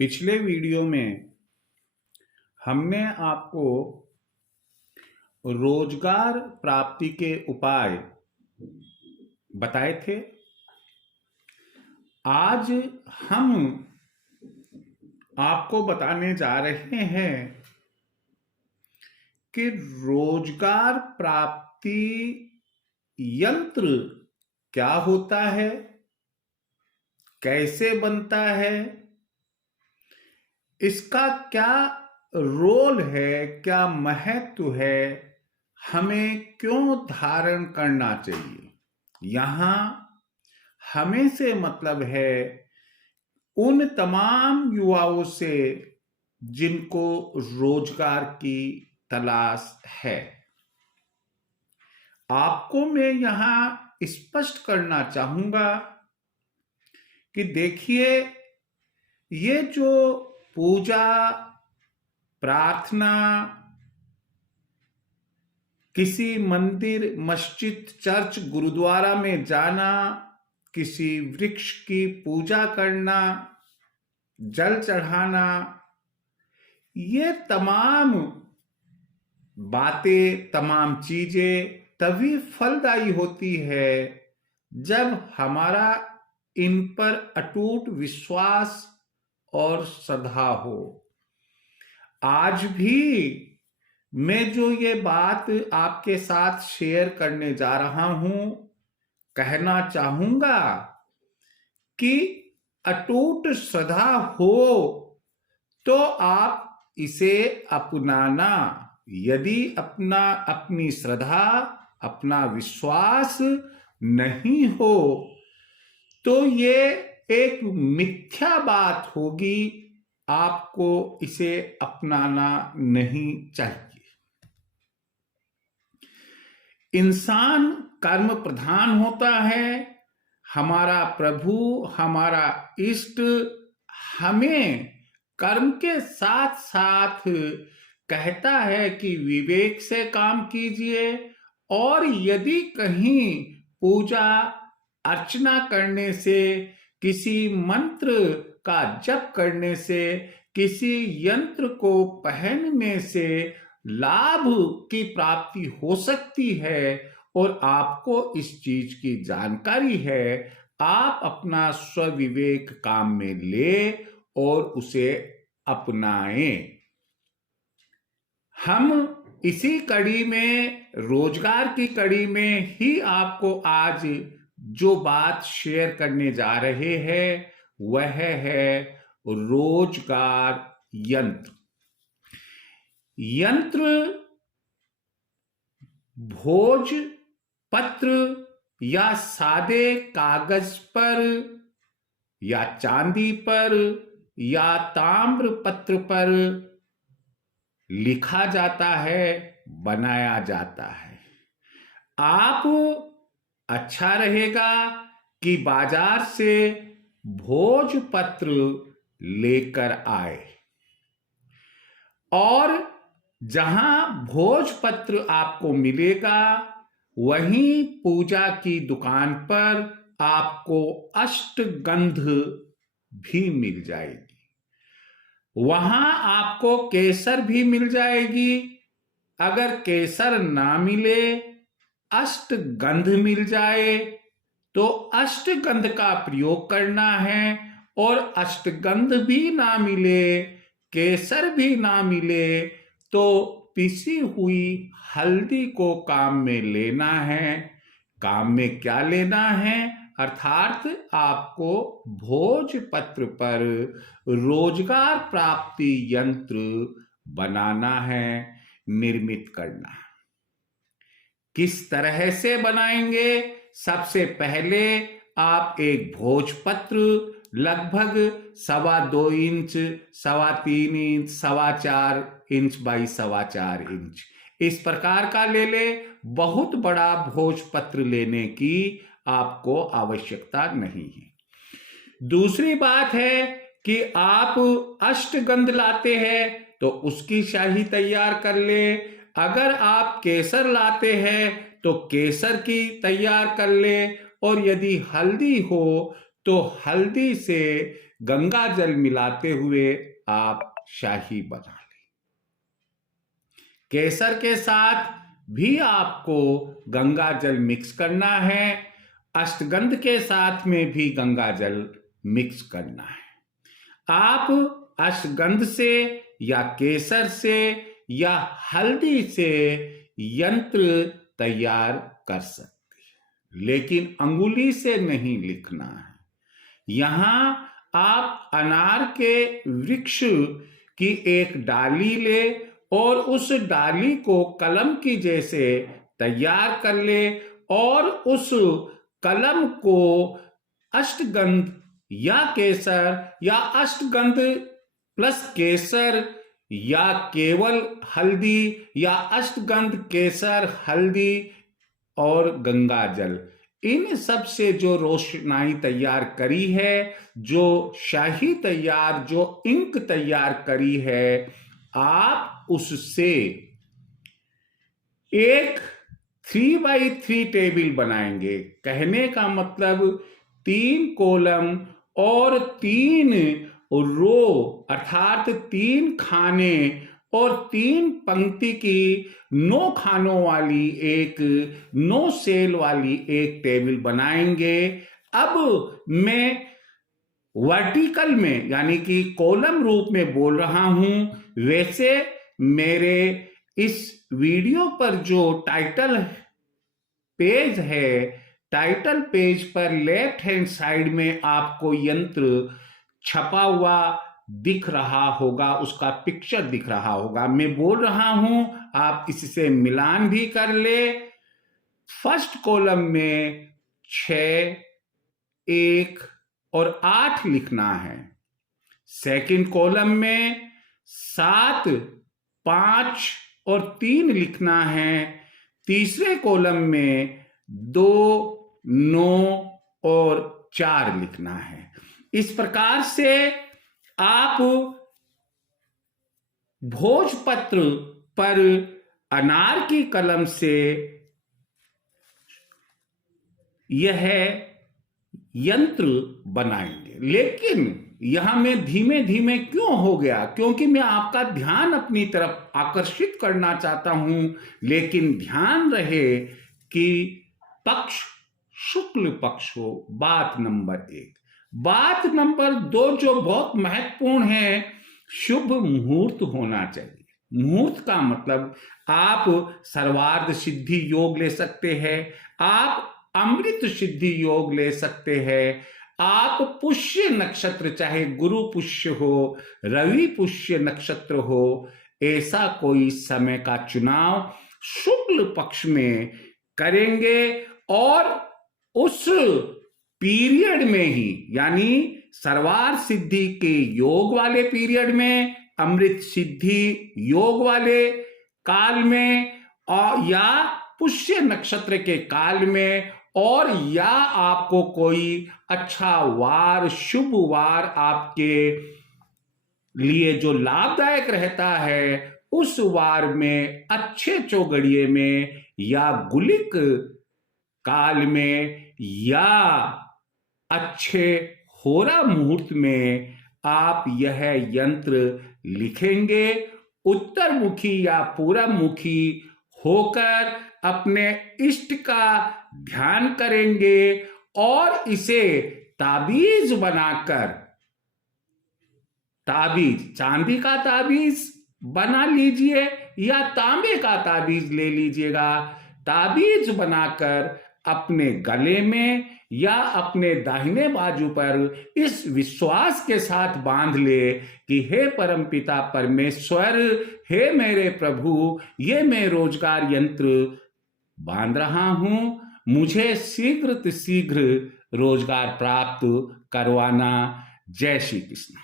पिछले वीडियो में हमने आपको रोजगार प्राप्ति के उपाय बताए थे। आज हम आपको बताने जा रहे हैं कि रोजगार प्राप्ति यंत्र क्या होता है, कैसे बनता है, इसका क्या रोल है, क्या महत्व है, हमें क्यों धारण करना चाहिए। यहां हमें से मतलब है उन तमाम युवाओं से जिनको रोजगार की तलाश है। आपको मैं यहां स्पष्ट करना चाहूंगा कि देखिए, ये जो पूजा, प्रार्थना, किसी मंदिर, मस्जिद, चर्च, गुरुद्वारा में जाना, किसी वृक्ष की पूजा करना, जल चढ़ाना, ये तमाम बातें, तमाम चीजें तभी फलदायी होती है जब हमारा इन पर अटूट विश्वास और श्रद्धा हो। आज भी मैं जो ये बात आपके साथ शेयर करने जा रहा हूं, कहना चाहूंगा कि अटूट श्रद्धा हो तो आप इसे अपनाना। यदि अपनी श्रद्धा, अपना विश्वास नहीं हो तो ये एक मिथ्या बात होगी, आपको इसे अपनाना नहीं चाहिए। इंसान कर्म प्रधान होता है। हमारा प्रभु, हमारा इष्ट हमें कर्म के साथ साथ कहता है कि विवेक से काम कीजिए, और यदि कहीं पूजा अर्चना करने से, किसी मंत्र का जप करने से, किसी यंत्र को पहनने से लाभ की प्राप्ति हो सकती है और आपको इस चीज की जानकारी है, आप अपना स्वविवेक काम में ले और उसे अपनाएं। हम इसी कड़ी में, रोजगार की कड़ी में ही आपको आज जो बात शेयर करने जा रहे हैं वह है रोजगार यंत्र। यंत्र भोज पत्र या सादे कागज पर या चांदी पर या ताम्र पत्र पर लिखा जाता है, बनाया जाता है। आप अच्छा रहेगा कि बाजार से भोजपत्र लेकर आए, और जहां भोजपत्र आपको मिलेगा वहीं पूजा की दुकान पर आपको अष्टगंध भी मिल जाएगी। वहां आपको केसर भी मिल जाएगी। अगर केसर ना मिले, अष्टगंध मिल जाए तो अष्टगंध का प्रयोग करना है, और अष्टगंध भी ना मिले, केसर भी ना मिले तो पिसी हुई हल्दी को काम में लेना है। काम में क्या लेना है? अर्थात आपको भोजपत्र पर रोजगार प्राप्ति यंत्र बनाना है, निर्मित करना है। किस तरह से बनाएंगे? सबसे पहले आप एक भोजपत्र लगभग 2.25 inch, 3.25 inch, 4.25 inch by 4.25 inch इस प्रकार का ले ले। बहुत बड़ा भोजपत्र लेने की आपको आवश्यकता नहीं है। दूसरी बात है कि आप अष्टगंध लाते हैं तो उसकी शाही तैयार कर ले। अगर आप केसर लाते हैं तो केसर की तैयार कर ले, और यदि हल्दी हो तो हल्दी से गंगा जल मिलाते हुए आप शाही बना लें। केसर के साथ भी आपको गंगा जल मिक्स करना है, अष्टगंध के साथ में भी गंगा जल मिक्स करना है। आप अश्वगंध से या केसर से या हल्दी से यंत्र तैयार कर सकते हैं, लेकिन अंगुली से नहीं लिखना है। यहां आप अनार के वृक्ष की एक डाली ले और उस डाली को कलम की जैसे तैयार कर ले और उस कलम को अष्टगंध या केसर या अष्टगंध प्लस केसर या केवल हल्दी या अष्टगंध केसर हल्दी और गंगा जल, इन सब से जो रोशनाई तैयार करी है, जो शाही तैयार, जो इंक तैयार करी है, आप उससे एक 3x3 टेबल बनाएंगे। कहने का मतलब 3 कॉलम और 3 रो अर्थात 3 खाने और 3 पंक्ति की 9 खानों वाली एक 9 सेल वाली एक टेबल बनाएंगे। अब मैं वर्टिकल में यानी कि कॉलम रूप में बोल रहा हूं, वैसे मेरे इस वीडियो पर जो टाइटल पेज है, टाइटल पेज पर लेफ्ट हैंड साइड में आपको यंत्र छपा हुआ दिख रहा होगा, उसका पिक्चर दिख रहा होगा। मैं बोल रहा हूं, आप इससे मिलान भी कर ले। फर्स्ट कॉलम में 6, 1 और 8 लिखना है। सेकंड कॉलम में 7, 5 और 3 लिखना है। तीसरे कॉलम में 2, 9 और 4 लिखना है। इस प्रकार से आप भोजपत्र पर अनार की कलम से यह यंत्र बनाएंगे। लेकिन यहां मैं धीमे धीमे क्यों हो गया, क्योंकि मैं आपका ध्यान अपनी तरफ आकर्षित करना चाहता हूं, लेकिन ध्यान रहे कि पक्ष शुक्ल पक्ष हो। बात नंबर 1। बात नंबर 2 जो बहुत महत्वपूर्ण है, शुभ मुहूर्त होना चाहिए। मुहूर्त का मतलब आप सर्वार्थ सिद्धि योग ले सकते हैं, आप अमृत सिद्धि योग ले सकते हैं, आप पुष्य नक्षत्र, चाहे गुरु पुष्य हो, रवि पुष्य नक्षत्र हो, ऐसा कोई समय का चुनाव शुक्ल पक्ष में करेंगे और उस पीरियड में ही, यानी सर्वार्थ सिद्धि के योग वाले पीरियड में, अमृत सिद्धि योग वाले काल में, और या पुष्य नक्षत्र के काल में, और या आपको कोई अच्छा वार, शुभ वार आपके लिए जो लाभदायक रहता है, उस वार में, अच्छे चौगड़िए में या गुलिक काल में या अच्छे होरा मुहूर्त में आप यह यंत्र लिखेंगे। उत्तर मुखी या पूरब मुखी होकर अपने इष्ट का ध्यान करेंगे और इसे ताबीज बनाकर, ताबीज चांदी का ताबीज बना लीजिए या तांबे का ताबीज ले लीजिएगा। ताबीज बनाकर अपने गले में या अपने दाहिने बाजू पर इस विश्वास के साथ बांध ले कि हे परमपिता परमेश्वर, हे मेरे प्रभु, ये मैं रोजगार यंत्र बांध रहा हूं, मुझे शीघ्र रोजगार प्राप्त करवाना। जय श्री कृष्ण।